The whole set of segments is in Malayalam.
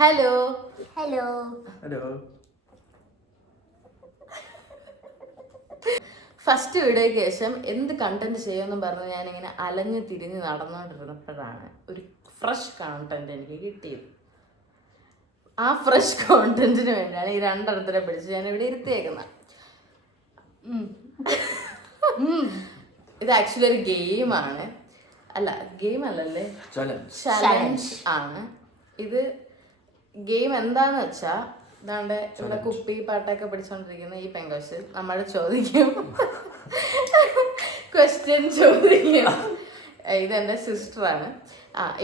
Hello hello hello. ഫസ്റ്റ് വീഡിയോയ്ക്ക് ശേഷം എന്ത് കണ്ടന്റ് ചെയ്യുമെന്നും പറഞ്ഞ് ഞാനിങ്ങനെ അലഞ്ഞു തിരിഞ്ഞ് നടന്നുകൊണ്ടിരുന്നപ്പോഴാണ് ഒരു ഫ്രഷ് കണ്ടന്റ് എനിക്ക് കിട്ടിയത്. ആ ഫ്രഷ് കോണ്ടന്റിന് വേണ്ടിയാണ് ഈ രണ്ടെണ്ണത്തിനെ പിടിച്ച് ഞാൻ ഇവിടെ ഇരുത്തിയേക്കുന്നത്. ഇത് ആക്ച്വലി ഒരു ഗെയിമാണ്. അല്ല, ഗെയിം അല്ലല്ലേ, ചലഞ്ച് ആണ്. ഇത് ഗെയിം എന്താന്ന് വെച്ചാ, ഇതാണ്ട് ഇവിടെ കുപ്പി പാട്ടൊക്കെ പിടിച്ചോണ്ടിരിക്കുന്ന ഈ പെങ്കൊച്ച് നമ്മളോട് ചോദിക്കും, ക്വസ്റ്റ്യൻ ചോദിക്കും. ഇതെന്റെ സിസ്റ്ററാണ്.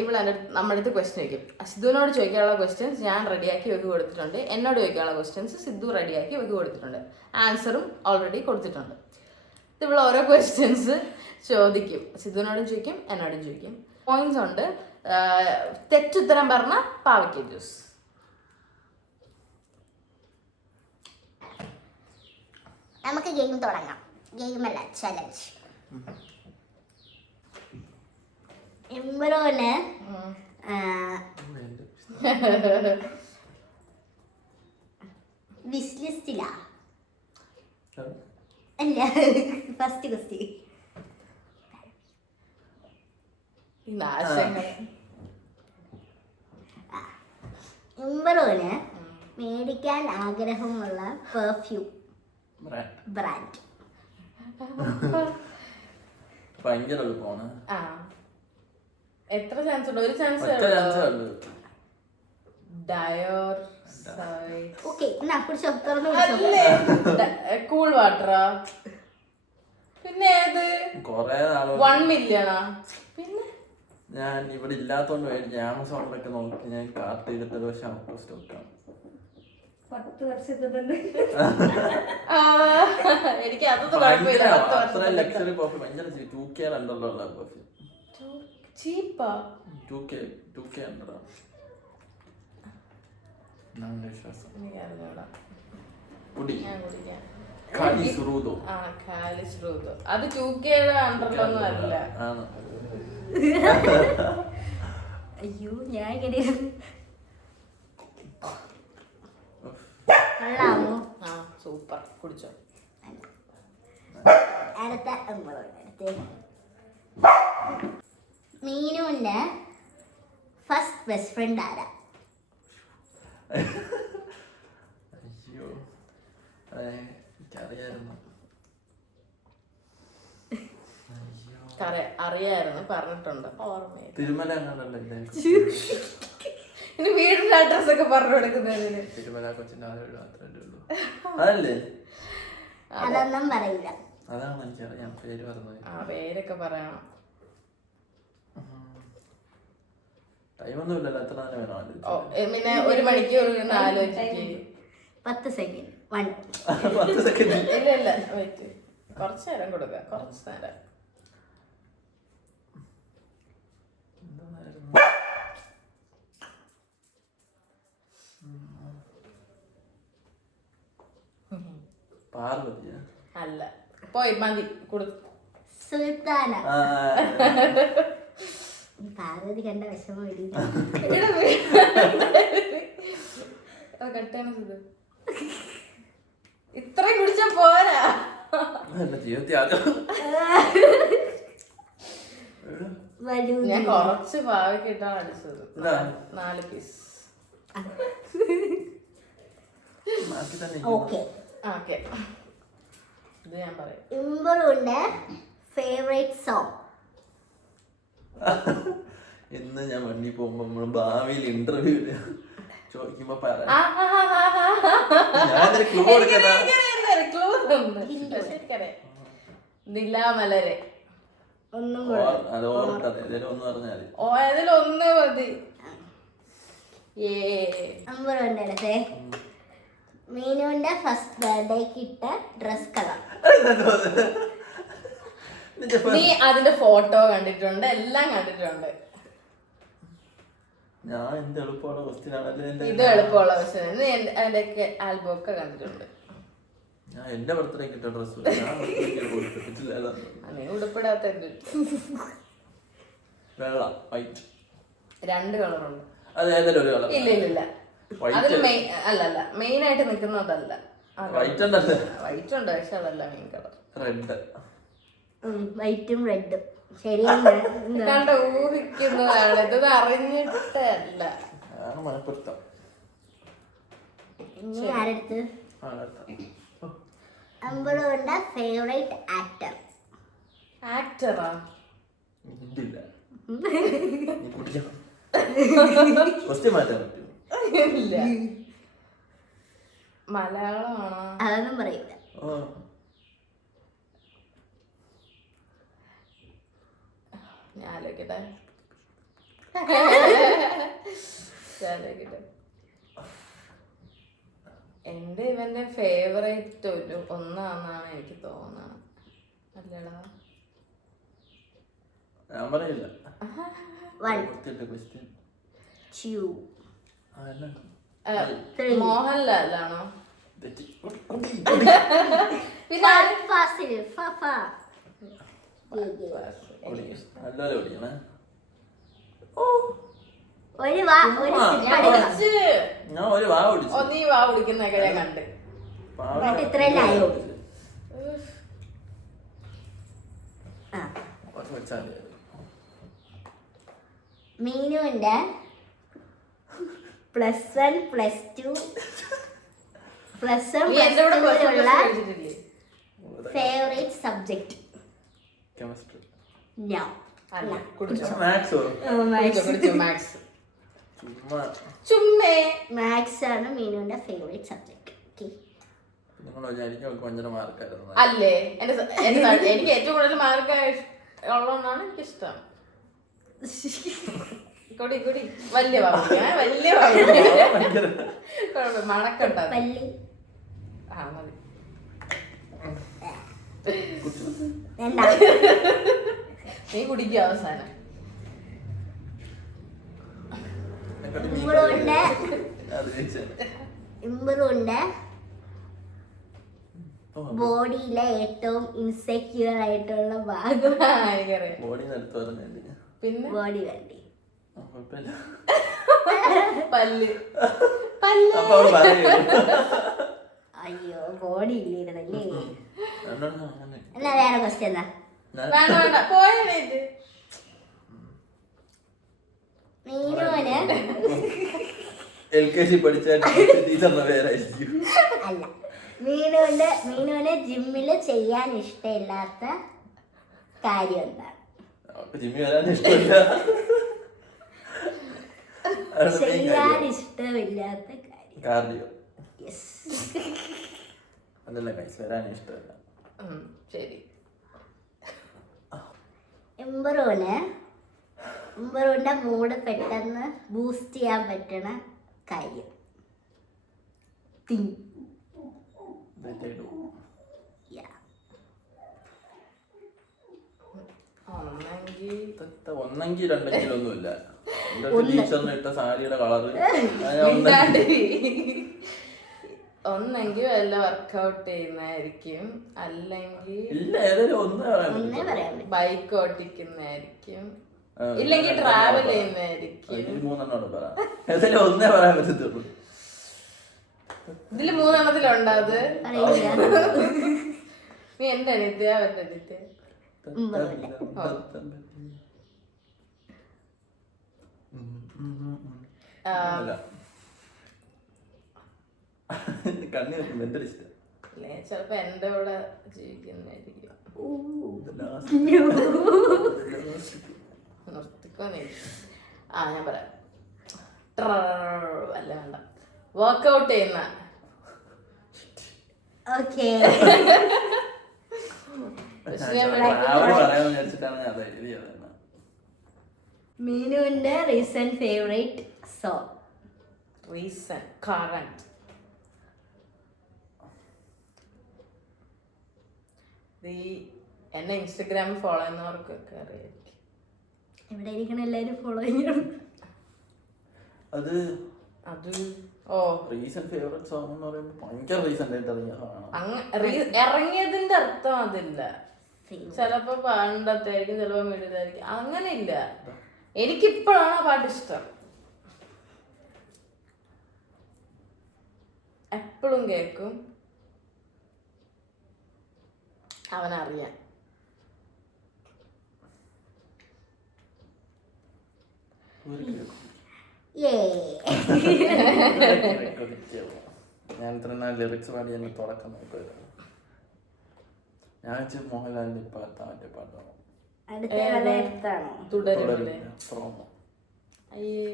ഇവിടെ നമ്മുടെ അടുത്ത് ക്വസ്റ്റ്യൻ ചോദിക്കും. സിദ്ധുവിനോട് ചോദിക്കാനുള്ള ക്വസ്റ്റ്യൻസ് ഞാൻ റെഡിയാക്കി വെക്ക് കൊടുത്തിട്ടുണ്ട്. എന്നോട് ചോദിക്കാനുള്ള ക്വസ്റ്റ്യൻസ് സിദ്ധു റെഡിയാക്കി വെക്ക് കൊടുത്തിട്ടുണ്ട്. ആൻസറും ഓൾറെഡി കൊടുത്തിട്ടുണ്ട്. ഇവിടെ ഓരോ ക്വസ്റ്റ്യൻസ് ചോദിക്കും. സിദ്ധുവിനോടും ചോദിക്കും, എന്നോടും ചോദിക്കും. പോയിന്റ്സ് ഉണ്ട്. തെറ്റുത്തരം പറഞ്ഞ പാവയ്ക്ക ജ്യൂസ്. നമുക്ക് ഗെയിം തുടങ്ങാം. ഗെയിമല്ല, ചലഞ്ച്. ഇമ്രോന് വിഷ് ലിസ്റ്റിലാ? അല്ല, ഫസ്റ്റ് ക്വസ്റ്റ്യൻ. ഇമ്രോന് മേടിക്കാൻ ആഗ്രഹമുള്ള പെർഫ്യൂം ബ്രാൻഡ്. ഭയങ്കര എളുപ്പമാണ്. എത്ര ചാൻസ് ഉണ്ട്? ഒരു ചാൻസ്. ഡയോർ കൂൾ വാട്ടറാ? പിന്നെ ഏത്? 1 മില്യണാ? പിന്നെ ഞാൻ ഇവിടെ ഇല്ലാത്തോണ്ട് മേടിച്ചു. ആമസോണിലൊക്കെ നോക്കി ഞാൻ കാർട്ട് ചെയ്തിട്ട്, പക്ഷെ ഔട്ട് ഓഫ് സ്റ്റോക്കാണ്. 10 വർഷത്തെ തന്നെ എനിക്ക് അതൊന്നും കുഴപ്പമില്ല. അത്ര ലക്ഷറി പെർഫ്യൂം ഭയങ്കര 2K ഉണ്ടല്ലോ പെർഫ്യൂം. ചീപ്പാ? 2K ഉണ്ടോ? വിശ്വാസം. അത് 2K അണ്ടറിലൊന്നും അല്ല. അയ്യോ, ഞാൻ ഇങ്ങനെ സൂപ്പർ. കുടിച്ചോ. അടുത്ത മീനുവിന്റെ ഫസ്റ്റ് ബെസ്റ്റ് ഫ്രണ്ട് ആരാ? അയ്യോ, എനിക്കറിയായിരുന്നു. അറിയായിരുന്നു, പറഞ്ഞിട്ടുണ്ട്. ഓർമ്മ തിരുമല ഇനി വീടിന്റെ അഡ്രസ് ഒക്കെ പറഞ്ഞു കൊടുക്കുന്നതിന് തിരുമല കൊച്ചിന്റെ മാത്രമേ ഉള്ളൂ. അതല്ലേ? അതൊന്നും പറയില്ല. അതാണ് എനിക്കറിയാം. പേര് പറഞ്ഞത്. പേരൊക്കെ പറയണം. ടൈമൊന്നുമില്ലല്ലോ. എത്ര നേരം വേണം? പിന്നെ 1 മണിക്കൂർ 10 സെക്കൻഡ്. 10 സെക്കൻഡ് ഇല്ല, വെയിറ്റ്. കുറച്ച് നേരം കൊടുക്കുക. കുറച്ച് നേരം. പാർവതിയ? അല്ല, പോയി മതി. സുൽത്താന. പാർവതി കണ്ട വിഷമം. ഇത്രയും കുടിച്ചാ പോരാ. ഞാൻ കുറച്ച് പാവയ്ക്കിട്ടാണ് അടിച്ചത്. 4 പീസ്. ഇത് ഞാൻ പറയാം. ഇമ്രുവിന്റെ ഫേവറേറ്റ് സോങ്? ഇന്ന് ഞാൻ വണ്ടി പോകുമ്പോ നമ്മള് ഭാവിയിൽ ഇന്റർവ്യൂ ചോദിക്കുമ്പോ പറയാം. നിലാമലരെ. ഒന്നും പറഞ്ഞാൽ അതിലൊന്ന് മതി. മീനുവിന്റെ ഫസ്റ്റ് ബർത്ത്ഡേക്ക് ഇട്ട ഡ്രസ് കളർ? നീ അതിന്റെ ഫോട്ടോ കണ്ടിട്ടുണ്ട്, എല്ലാം കണ്ടിട്ടുണ്ട്. ഞാൻ എന്ത് എളുപ്പമുള്ള ക്വസ്റ്റ്യൻ ആണല്ലേ. ഇത് എളുപ്പമുള്ള ക്വസ്റ്റ്യൻ. നീ അതിന്റെ ആൽബം ഒക്കെ കണ്ടിട്ടുണ്ട്. ഞാൻ എന്റെ ബർത്ത്ഡേ കിട്ട ഡ്രസ് നീ ഉടുപ്പിടാത്ത വെള്ള വൈറ്റ് 2 കളറുണ്ട്. അത് ഏതെങ്കിലും ഒരു കളർ. ഇല്ല ഇല്ല ഇല്ല, അതിൽ മെയിൻ അല്ല മെയിൻ ആയിട്ട് നിൽക്കുന്നതല്ല. വൈറ്റ് ഉണ്ടല്ലേ? വൈറ്റ് ഉണ്ട്, പക്ഷെ അതല്ല മെയിൻ കളർ. റെഡ്. വൈറ്റും റെഡും ശരിയാണ്. കണ്ട ഊഹിക്കുന്നതാണ്, ഇത് അറിഞ്ഞിട്ടല്ല. ആണ് മനപ്പുറത്തം. ഇനി ആരെടുത്ത്? അമ്പലമുണ്ട ഫേവറേറ്റ് ആക്ടർ. ആക്ടറാ? ഇല്ല. നീ കുടിച്ചോ. ക്വസ്റ്റ്യൻ മാറ്റാൻ പറ്റുമോ? ഇല്ല. മലയാളമാണോ? അതൊന്നും പറയില്ല. ഞാൻ ആലോചിക്കട്ടെ. എന്റെ ഇവന്റെ ഫേവറേറ്റ് ഒന്നാണെന്നാണ് എനിക്ക് തോന്നുന്നത്. അല്ലടാ, ഞാൻ പറയില്ല. 1 2 3 മോഹൻലാലാണോ? നല്ലപോലെ ഓടിക്കണേ. ഒരു വാ ഒരു ഞാൻ വിളിച്ച്. ഞാൻ ഒരു വാ ഓടിച്ചു. നീ വാ വിളിക്കുന്നൊക്കെ ഞാൻ കണ്ട്. ഇത്രയല്ലായോ? മീനുവിന്റെ +1 +2 +1 ഫേവറേറ്റ് സബ്ജക്ട്. കെമിസ്ട്രി. നോ. അല്ല, കുടിച്ചോ. മാത്സോ? കുടിച്ചോ മാത്സ്. ചുമ്മാ. ചുമ്മേ. മാത്സ് ആണ് മീനുവിന്റെ ഫേവറേറ്റ് സബ്ജക്ട്. നിങ്ങൾ വിചാരിക്കും അവൾക്ക് 5 മാർക്കായിരുന്നു. അല്ലേ, എനിക്ക് ഏറ്റവും കൂടുതൽ മാർക്ക് ഉള്ളതുകൊണ്ടാണ് എനിക്കിഷ്ടം. കൊടി കൊടി വലിയ വലിയ മണക്കുണ്ടോ? പല്ലി. ആ മതി. നീ കുടിക്കുക അവസാനം. ഇമ്പ്രൂവിന്റെ ബോഡിയിലെ ഏറ്റവും ഇൻസെക്യൂർ ആയിട്ടുള്ള ഭാഗം. പിന്നെ ബോഡി വേണ്ടി പല്ല്. അയ്യോ, ബോഡി ഇല്ലിരുന്നല്ലേ. എന്നാ വേറെ ക്വസ്റ്റ്യൻ എന്താ? വേണ്ട വേണ്ട, പോയത്. മീനുവിന് LKG പഠിച്ച ടീച്ചറിന്റെ പേരായിരിക്കും. അല്ല, മീനുവിന് ജിമ്മില് ചെയ്യാൻ ഇഷ്ടമില്ലാത്ത കാര്യം എന്താണ്? ജിമ്മി വരാൻ ഇഷ്ടമില്ല. ചെയ്യാൻ ഇഷ്ടമില്ലാത്ത കാര്യം കാർഡിയോ. യെസ്. അതല്ല കൈസ്, വരാൻ ഇഷ്ടമല്ല. ശരി. ഇമ്പറുവിന്റെ മൂഡ് പെട്ടെന്ന് ബൂസ്റ്റ് ചെയ്യാൻ പറ്റണ കാര്യം. ഒന്നെങ്കിൽ രണ്ടെങ്കിലൊന്നുമില്ല. ടീച്ചറിന് ഇട്ട സാരിയുടെ കളറ് ഒന്നെങ്കിൽ വല്ല വർക്കൗട്ട് ചെയ്യുന്നതായിരിക്കും, അല്ലെങ്കിൽ ഇല്ല ഏതെങ്കിലും ഒന്നേ പറയാൻ ബൈക്ക് ഓട്ടിക്കുന്നതായിരിക്കും, ഇല്ലെങ്കിൽ ട്രാവൽ ചെയ്യുന്നതായിരിക്കും. 3 പറ. ഏതെങ്കിലും ഒന്നേ പറയാൻ പറ്റത്തുള്ളൂ. ഇതില് 3 അത്. നീ എന്റെ അനിത്യ അവന്റെ അനിത്യ. കണ്ണി വെക്കും എന്റെ ഇഷ്ടം. ചിലപ്പോ എന്റെ കൂടെ ജീവിക്കുന്നതായിരിക്കും. നിർത്തിക്കോ നീ. ഞാൻ പറയാം. അല്ല വേണ്ട, വർക്ക്ഔട്ട് ചെയ്യുന്ന. ഓക്കേ. മീനുവിന്റെ recent favourite song. Recent current എന്നെ ഇൻസ്റ്റഗ്രാമിൽ ഫോളോ ചെയ്യുന്നവർക്കൊക്കെ അറിയായിരിക്കും. ഇവിടെ ഇരിക്കണ എല്ലാരും ഫോളോ ചെയ്യണം. അത് റീസെന്റ് ഫേവറേറ്റ് സോങ് എന്ന് പറയുമ്പോൾ ഭയങ്കര റീസെന്റ് ആയിട്ട് ഇറങ്ങിയതിന്റെ അർത്ഥം അതില്ല. ചിലപ്പോ പണ്ടത്തായിരിക്കും, ചിലപ്പോ മിഴുതായിരിക്കും, അങ്ങനെ ഇല്ല. എനിക്കിപ്പോഴാണ് ആ പാട്ട് ഇഷ്ടം. എപ്പോഴും കേൾക്കും, അവനറിയാം. ഞാൻ ഇത്ര നാൾ ലിറിക്സ് പാടി എന്നെ തുടക്കം നോക്കുമായിരുന്നു. ഞാൻ വെച്ച് മോഹൻലാലിന്റെ ഇപ്പോഴത്തെ മറ്റേ പാട്ടാണ് തുടരും. പ്രോമോ അയ്യേ,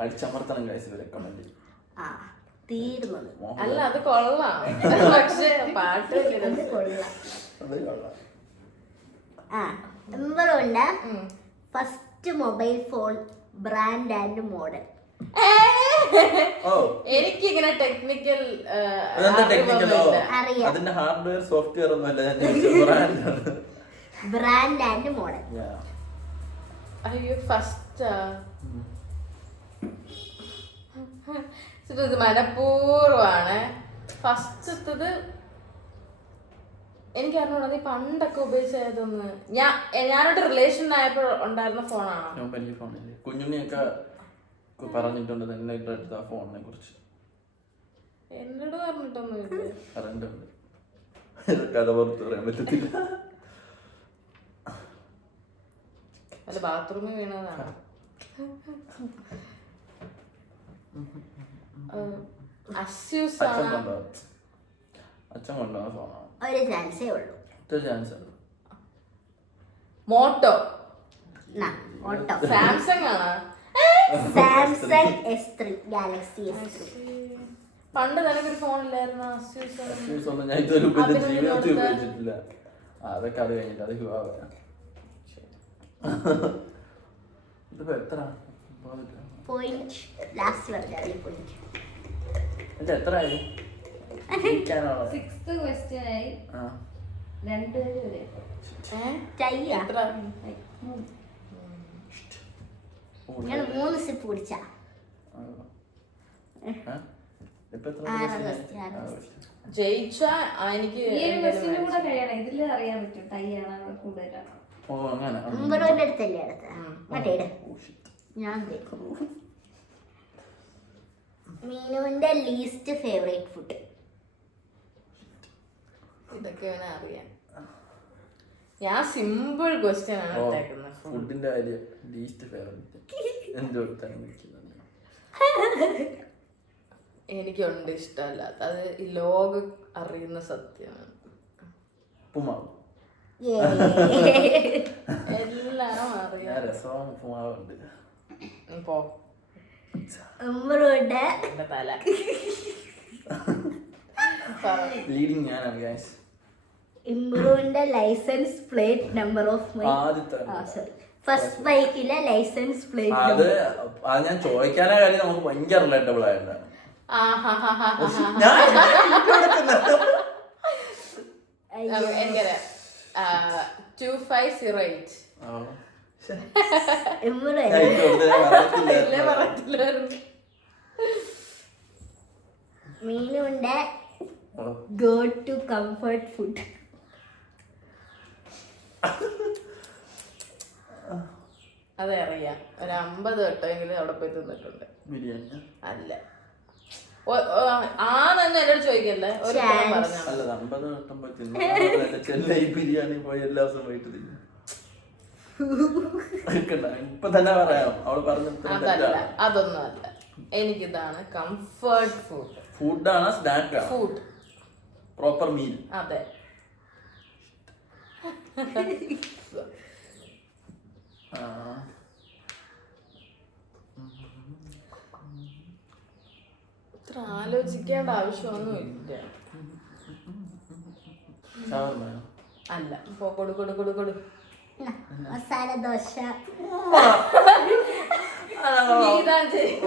അടിച്ചമർത്തണം കഴിച്ചു റെക്കമെൻഡ് ചെയ്യും. തീർന്നത്. അല്ല അത് കൊള്ളാം, പക്ഷെ പാട്ട് അത് കൊള്ളാം. അത് കൊള്ളാം. എമ്പറുണ്ട് first mobile phone brand and model. ഓ എനിക്കിങ്ങനെ ടെക്നിക്കൽ അതെന്താ ടെക്നിക്കലോ? അറിയാം. അതിന്റെ ഹാർഡ്വെയർ സോഫ്റ്റ്വെയർ ഒന്നും അല്ല, ബ്രാൻഡ് ആൻഡ് മോഡൽ. അയ്യോ ഫസ്റ്റ് ഇത് മനഃപൂർവ്വമാണ്. ഫസ്റ്റത്തത് എനിക്ക് അറിഞ്ഞൂടാ, പണ്ടൊക്കെ ഉപയോഗിച്ചതൊന്ന് ഞാനൊരു റിലേഷൻ ആയപ്പോൾ ഉണ്ടായിരുന്ന ഫോണാണോ? വലിയ ഫോണില്ലേ, കുഞ്ഞുണ്ണിയൊക്കെ പറഞ്ഞിട്ടുണ്ട് തന്നെ എടുത്ത ആ ഫോണിനെ കുറിച്ച്. എന്നോട് പറഞ്ഞിട്ടൊന്നുമില്ല. പറഞ്ഞിട്ടുണ്ട്, കഥ പുറത്ത് പറയാൻ പറ്റത്തില്ല. അത് ബാത്റൂമിൽ വീണതാണ്. അച്ഛൻ കൊണ്ടുപോകുന്ന ഫോണാണ്. ഒരു ചാൻസേ ഉള്ളൂ. ഒറ്റ ചാൻസ് ഉള്ളൂ. Moto, auto. സാംസങ് ആണ്. Samsung S3 Galaxy S3. പണ്ട് നിനക്കൊരു ഫോണില്ലായിരുന്നു Asus ഒന്നും ഞാൻ ഇതുവരെ ജീവിതത്തിൽ ഉപയോഗിച്ചിട്ടില്ല. അതൊക്കെ അത് കഴിഞ്ഞിട്ട് അത് ഹ്യുവാവ. ഇതിപ്പോ എത്ര പോയിന്റ് ലാസ്റ്റ് പറഞ്ഞാൽ പോയിന്റ് എത്ര ആയി? 6th question ആയി. രണ്ടുപേരും ഒരേ എത്ര? നിങ്ങൾ 3 സിപ്പ് കുടിച്ചാ. ജയിച്ച എനിക്ക് ഈ ഒരു ക്വസ്റ്റിനും കൂടെ കഴിയണം. ഇതില് അറിയാൻ പറ്റും ടൈ ആണോ കൂടുതലാണ്. ഉമ്പറോന്റെ അടുത്തല്ലേ അടുത്ത മറ്റേ ഞാൻ കേൾക്കും. മീനുവിന്റെ ലീസ്റ്റ് ഫേവറേറ്റ് ഫുഡ്. ഇതൊക്കെ അറിയാം. ഞാൻ സിമ്പിൾ ക്വസ്റ്റ്യൻ ആണ് ഇട്ടേക്കുന്നത്. ഫുഡിന്റെ കാര്യം ലീസ്റ്റ് ഫേവറേറ്റ് എന്തോ എനിക്കുണ്ട് ഇഷ്ടമല്ലാത്ത, അത് ഈ ലോകം അറിയുന്ന സത്യമാണ്. ഉപ്പുമാവ്. എല്ലാം അറിയാം. രസമാണ് ഉപ്പുമാവുണ്ട്. പോ ഉമ്പറോന്റെ എന്റെ തല ലീഡിങ് ഞാനാണ് ഗൈസ്. ഇമ്രുവിന്റെ license plate number of my first ബൈക്കിലെ ലൈസൻസ് പ്ലേറ്റ്. അത് ഞാൻ ചോദിക്കാനേ കാര്യം നമുക്ക് ഭയങ്കര റിലേറ്റബിൾ ആയിട്ടാണ്. എനിക്കറിയാം 2508. മീനുവിന്റെ ഗോ ടു കംഫർട്ട് ഫുഡ്. അതെ അറിയാം, ഒരു 50 വട്ടമെങ്കിലും അവിടെ പോയി തിന്നിട്ടുണ്ട്. ബിരിയാണി അല്ല, ആണെന്ന് എന്നോട് ചോദിക്കല്ലേ, ഒരു പറഞ്ഞാൽ അല്ല 50 വട്ടം പോയി തിന്നു. ബിരിയാണി പോയി എല്ലാ ദിവസവും പോയിട്ട് തിന്നു. ഇപ്പൊ തന്നെ പറയാം, അവള് അതല്ല, അതൊന്നും അല്ല. എനിക്കിതാണ് കംഫർട്ട് ഫുഡ്. ഫുഡാണ് സ്നാക്ക് ഫുഡ് പ്രോപ്പർ മീൽ. അതെ. ഇത്ര ആലോചിക്കേണ്ട ആവശ്യമൊന്നും ഇല്ല. അല്ല, ഇപ്പൊ കൊടു മസാല ദോശ.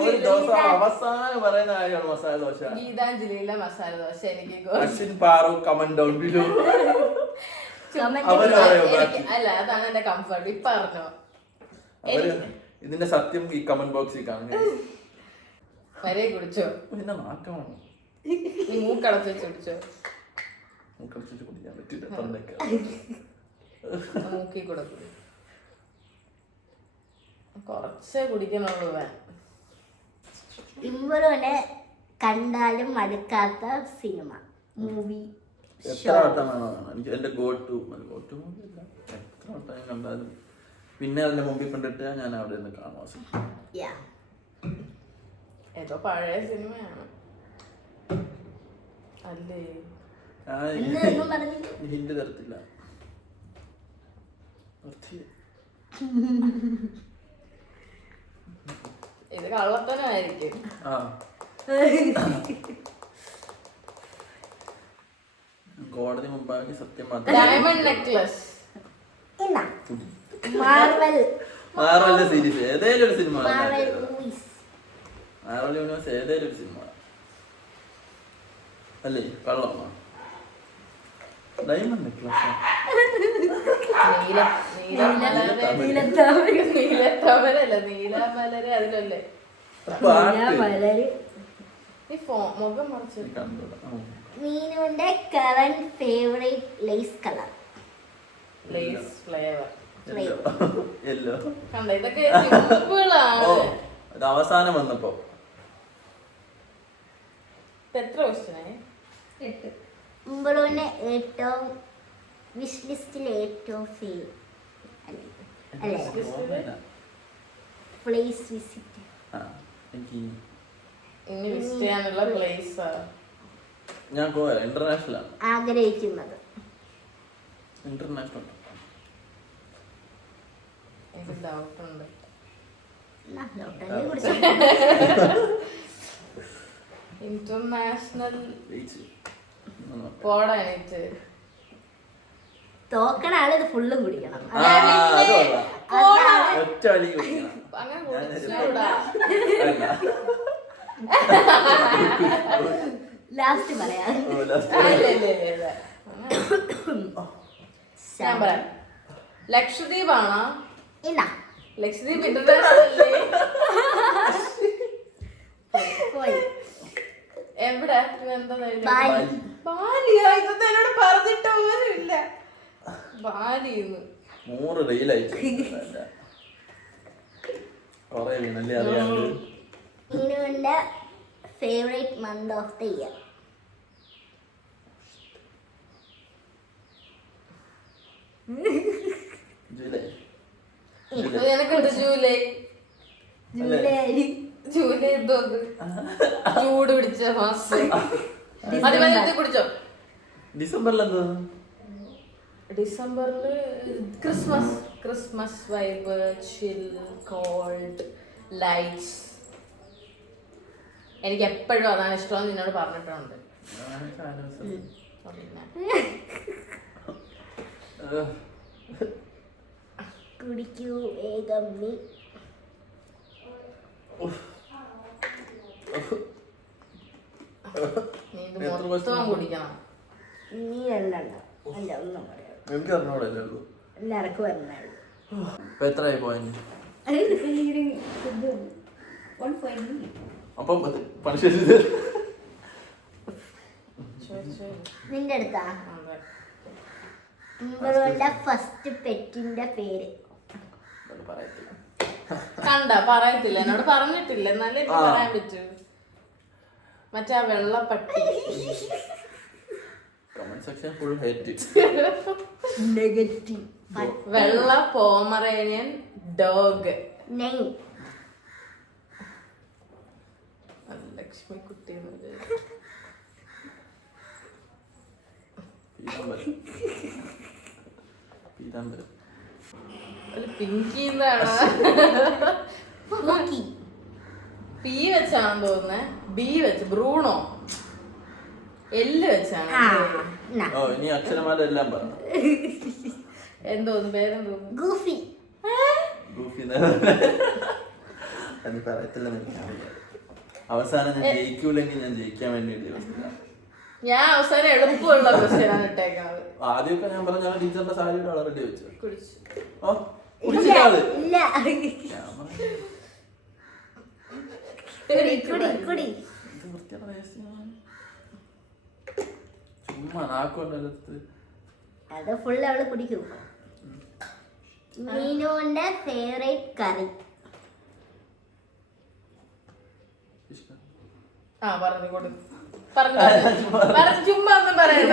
ഒരു ദിവസം അവസാനം പറയുന്ന കാര്യമാണ് മസാല ദോശ. ഗീതാഞ്ജലിയിലെ മസാല ദോശ എനിക്ക് Ashwin Paru comment down below. അല്ല, അതാണ് എന്റെ കംഫർട്ട്. ഇപ്പൊ അറിഞ്ഞോ, ഇതിന്റെ സത്യം ഈ കമന്റ് ബോക്സിൽ കാണുക. വരെ കുടിച്ചോ? പിന്നെ മാറ്റമാണ്. നീ മൂക്കടച്ച് വെച്ച് കുടിച്ചോ? മൂക്കടച്ച് കുടിക്കാൻ പറ്റില്ല, തൊണ്ടയ്ക്ക് മൂക്കി കൂടെ കുറച്ചേ കുടിക്കണുള്ളൂ ഞാൻ. ഇമ്പുലുവിനെ കണ്ടാലും മടുക്കാത്ത സിനിമ മൂവി എത്ര വട്ടം വേണോ കാണാം. എനിക്ക് എന്റെ ഗോട്ടു മൂവി ഇല്ല, എത്ര വട്ടം ഞാൻ കണ്ടാലും പിന്നെ അതിന്റെ മുമ്പിൽ കൊണ്ടിട്ട് ഞാൻ അവിടെ നിന്ന് കാണും. ഏതോ പഴയ സിനിമയാണ് അല്ലേ? ഹിന്റ് തരത്തില്ല. ഇത് കള്ളത്തനായിരിക്കും. ആ കോടതി മുമ്പാകെ സത്യം മാത്രം. Diamond necklace. മാർവലിന്റെ സീരീസ് ഏതേലും ഒരു സിനിമ, മാർവൽ മൂവീസ്, മാർവൽ യൂണിവേഴ്സ് ഏതേലും ഒരു സിനിമ അല്ലേ? കള്ളമാ ഡയമണ്ട് നെക്ലസ്. നീലത്താമരല്ല, നീലാമലര് അതിലല്ലേ? മുഖം മറിച്ച്. മീനുവിന്റെ current favourite Lay's colour. Lay's flavour. Yellow. കണ്ട, ഇതൊക്കെ സിമ്പിളാണ്. ഇത് അവസാനം വന്നപ്പോ എത്ര ക്വസ്റ്റ്യനായി? 8. ഇമ്പുലുവിന്റെ ഏറ്റവും വിഷ് ലിസ്റ്റിൽ ഏറ്റവും അല്ലേ പ്ലേസ് വിസിറ്റ്. എനിക്ക് ഇനി വിസിറ്റ് ചെയ്യാനുള്ള പ്ലേസ് ഞാൻ പോയ ഇന്റർനാഷണൽ ആണ് ആഗ്രഹിക്കുന്നത്. ഇന്റർനാഷണൽ എനിക്ക് ഡൗട്ട് ഉണ്ട്. ഇന്റർനാഷണൽ പോടാനിട്ട് തോക്കണ ആള് ഇത് ഫുള്ള് കുടിക്കണം. ഒറ്റ അടി കുടിക്കണം. അങ്ങനെ കുടിച്ചൂടാ. ലാസ്റ്റ് പറയാം. ഞാൻ പറയാം. ലക്ഷദ്വീപ് ആണോ? ഇല്ല, ലക്ഷദ്വീപ് ഇന്റർനാഷണൽ അല്ലേ? പോയി. എവിടെ? എന്താ ബാലി. ബാലിയാ? ഇതൊന്നും എന്നോട് പറഞ്ഞിട്ട് പോലും ഇല്ല. ബാലിന്ന് 100 റീലായിട്ട് കൊറേ വീണല്ലേ അറിയാണ്ട്. മീനുവിന്റെ favourite month of the year. July. നിനക്കുണ്ട് ജൂലൈ. ജൂലൈ എന്തോ ചൂട് പിടിച്ച മാസം. മതി കുടിച്ചോ. ഡിസംബറിൽ എന്താ? ഡിസംബറില് Christmas vibe, chill, cold, lights. എനിക്ക് എപ്പോഴും അതാണ് ഇഷ്ടം, നിന്നോട് പറഞ്ഞിട്ടുണ്ട്. കുടിക്കൂ വേഗം നീ. നീ ഇത് മൊത്തം കുടിക്കണം. നീ രണ്ടെണ്ണം അല്ല ഒന്നും പറയാം. എനിക്ക് അറിഞ്ഞോടല്ലേ ഉള്ളൂ. എല്ലാവർക്കും വരണേ. ഇപ്പൊ എത്രയായി പോയിന്റ്? അപ്പം പണിഷ്മെന്റ് നിന്റെ അടുത്താ ഇമ്പറുവിന്റെ ഫസ്റ്റ് പെറ്റിന്റെ പേര്. കണ്ട പറയത്തില്ല, എന്നോട് പറഞ്ഞിട്ടില്ല, എന്നാലേ എനിക്ക് പറയാൻ പറ്റൂ. മറ്റേ ആ വെള്ളപ്പട്ടി. Comment section full hate. Negative. വെള്ള പോമറേനിയൻ ഡോഗ്. നെയിം ലക്ഷ്മി കുട്ടി. പിങ്കി പി വെച്ചാണെന്ന് തോന്നുന്നേ. ബി വെച്ച് ബ്രൂണോ. എല്ല് വെച്ചാണ്. ഓ ഇനി അക്ഷരമാല എല്ലാം പറഞ്ഞു. എന്തോന്നു പേരെന്തോന്നു? ഗൂഫി. ഗൂഫി അത് പറയത്തില്ല. അവസാനം ഞാൻ ജയിക്കൂലെങ്കിൽ ഞാൻ ജയിക്കാൻ വേണ്ടി ഞാൻ അവസാനം എളുപ്പമുള്ള ക്വസ്റ്റ്യനാണ് ഇട്ടേക്കുന്നത്. ആദ്യമൊക്കെ ഞാൻ പറഞ്ഞ ടീച്ചറിന്റെ സാരിയുടെ കളറല്ലേ വെച്ചു. കുടിച്ചു. ഓ കുടിച്ചിട്ടാള് ചുമ്മാ നാക്കൊണ്ടടുത്ത് അത് ഫുള്ള് അവള് കുടിക്കും. മീനുവിന്റെ ഫേവറേറ്റ് കറി. ആ പറഞ്ഞു കൊടു ചുമ്മാ ഒന്നും പറയണ്ട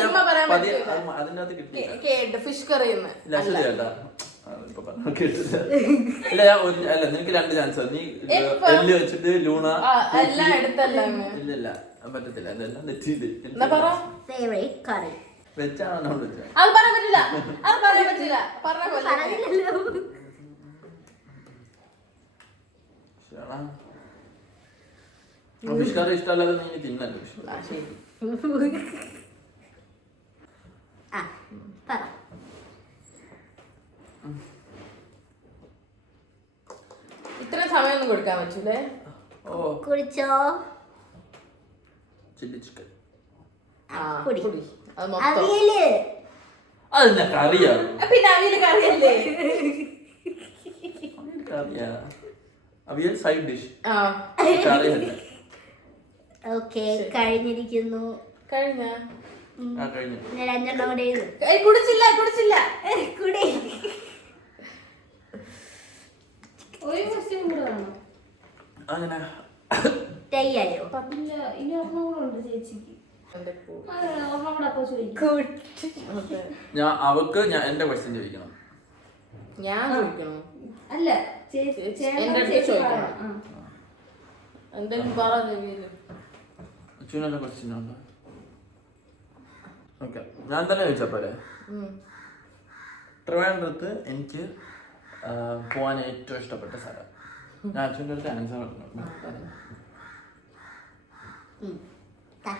ചുമ്മാ പറയാൻ പറ്റില്ല അതിനകത്ത് കിട്ടി കേട്ട് ഫിഷ് കറിയുന്ന ചേട്ടാ ഇല്ല അല്ല നിനക്ക് 2 ചാൻസ് നീ എല്ല് വെച്ചിട്ട് ലൂണ എല്ലാം എടുത്തല്ലോ ഇല്ല പറ്റത്തില്ല അതെല്ലാം തെറ്റിയില്ല എന്നാ പറ ഫേവറേറ്റ് കറി. വെച്ചാണോ വെച്ചാ അത് പറയാൻ പറ്റില്ല അത് പറയാൻ പറ്റില്ല പറഞ്ഞ പോലെ പറഞ്ഞില്ലല്ലോ. ഫിഷ് കറി ഇഷ്ടമല്ലാതെ നീ തിന്നല്ലോ ആ, ശരി ആ പറ. ഇത്രയും സമയമൊന്നും കൊടുക്കാൻ പറ്റൂലേ ഓ കുടിച്ചോ. ചില്ലി ചിക്കൻ ആ കുടി. കുടി അത് മൊത്തം അവിയല്. അതെന്നാ കറിയാ പിന്നെ അവിയല് കറിയല്ലേ കറിയാ അവിയൽ സൈഡ് ഡിഷ് ആ കറിയല്ല ഓക്കെ കഴിഞ്ഞിരിക്കുന്നു. കഴിഞ്ഞ ആ കഴിഞ്ഞു ഞാൻ 2 കൂടെ എഴുതും. കുടിച്ചില്ല കുടിച്ചില്ല കുടി. ഒരു ക്വസ്റ്റ്യൻ കൂടെ വേണം. അങ്ങനെ ടൈ ആയോ? ഇല്ല, ഇനി ഒരെണ്ണം കൂടെ ഉണ്ട് ചേച്ചിക്ക്. എന്റെ പൂ. അതെ, ഒരെണ്ണം കൂടെ അപ്പൊ ചോദിക്കും. അതെ. ഞാൻ എന്റെ ക്വസ്റ്റ്യൻ ചോദിക്കണം ഞാൻ ചോദിക്കണോ അല്ല ചേച്ചി എന്റെ അടുത്ത് ചേച്ചി ചോദിക്കണം. പറയണം. എന്തെങ്കിലും പറ രവിയില്. അച്ഛനുള്ള ക്വസ്റ്റ്യൻ ഉണ്ടോ ഓക്കെ ഞാൻ തന്നെ ചോദിച്ചപ്പോലെ ഉം. ട്രിവാൻഡ്രത്ത് എനിക്ക് പോകാൻ ഏറ്റവും ഇഷ്ടപ്പെട്ട സ്ഥലം ഞാൻ അച്ഛൻ്റെ അടുത്ത് ആൻസർ പറഞ്ഞു താ.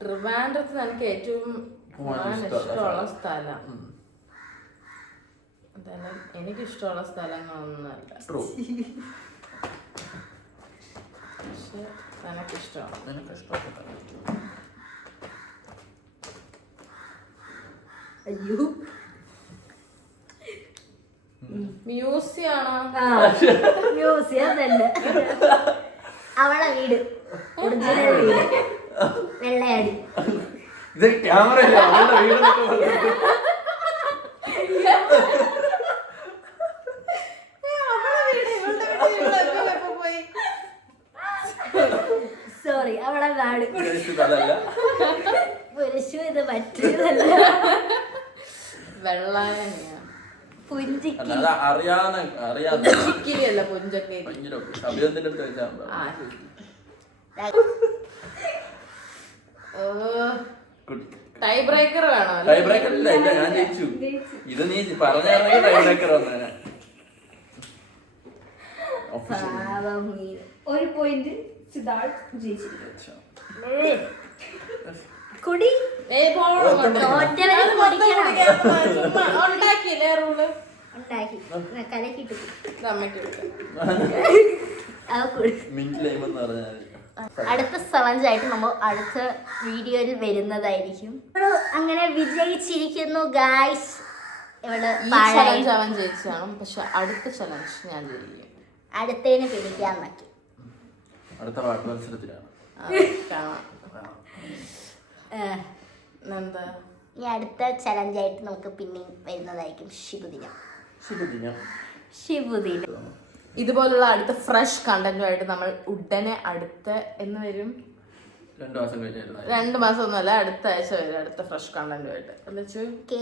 ട്രിവാൻഡ്രത്ത് എനിക്ക് ഏറ്റവും പോകാൻ ഇഷ്ടമുള്ള സ്ഥലം എന്തായാലും എനിക്കിഷ്ടമുള്ള സ്ഥലങ്ങളൊന്നുമല്ല ട്രൂ പക്ഷെ എനിക്കിഷ്ടമാണ് നിനക്ക് ഇഷ്ടപ്പെട്ട അയ്യോ. മ്യൂസിയം ആണോ മ്യൂസിയം തന്നെ. അവളെ വീട് ഒറിജിനൽ വീട് വെള്ളയാടി. ഇത് ക്യാമറ സോറി അവളെ നാട്. അതല്ല പുരുഷു ഇത് പറ്റിയതല്ല. വെള്ളാരണ്യ പുഞ്ചിക്ക്. അല്ലാതെ അറിയാതെ പുഞ്ചിക്കിരി അല്ല പുഞ്ചക്കേരി ഭയങ്കര അഭിനന്ദന്റെ അടുത്ത് ചോദിച്ചാൽ ആ ശരി ടൈ ബ്രേക്കർ വേണോ ടൈ ബ്രേക്കർ ഇല്ല ഇല്ല ഞാൻ ജയിച്ചു ഇത് നീ പറഞ്ഞാണെങ്കിൽ ടൈ ബ്രേക്കർ വന്നേനെ പാവം വീട്. ഒരു പോയിന്റ് സിദ്ധാർത്ഥ് ജയിച്ചിരിക്കും. കുടി. തോറ്റവരെ കുടിക്കണം. ഉണ്ടാക്കിയില്ലേ റൂള് ഉണ്ടാക്കി കലക്കിട്ട് അമ്മയ്ക്ക് അവ കുടി. മിന്റ് ലൈം എന്ന് പറഞ്ഞാൽ അടുത്ത ചലഞ്ചായിട്ട് നമ്മൾ അടുത്ത വീഡിയോയിൽ വരുന്നതായിരിക്കും. അങ്ങനെ വിജയിച്ചിരിക്കുന്നു ഗായ്സ്. ഇവള് ചലഞ്ച് അവൻ ജയിച്ചാണ് പക്ഷെ അടുത്ത ചലഞ്ച് ഞാൻ ജയിക്കും. അടുത്തതിന് പിടിക്കാൻ നോക്കി. അടുത്ത പാട്ട് മത്സരത്തിലാണ് കാണാം എന്താ ഈ അടുത്ത ചലഞ്ചായിട്ട് നമുക്ക് പിന്നെയും വരുന്നതായിരിക്കും ശിവദിനം. ശിവദിനം ഇതുപോലുള്ള അടുത്ത ഫ്രഷ് കണ്ടന്റുമായിട്ട് നമ്മൾ ഉടനെ അടുത്ത എന്ന് വരും 2 മാസം കഴിഞ്ഞായിരുന്നു 2 മാസം ഒന്നുമല്ല അടുത്ത ആഴ്ച വരും അടുത്ത ഫ്രഷ് കണ്ടന്റുമായിട്ട്. എന്താ ഓക്കെ.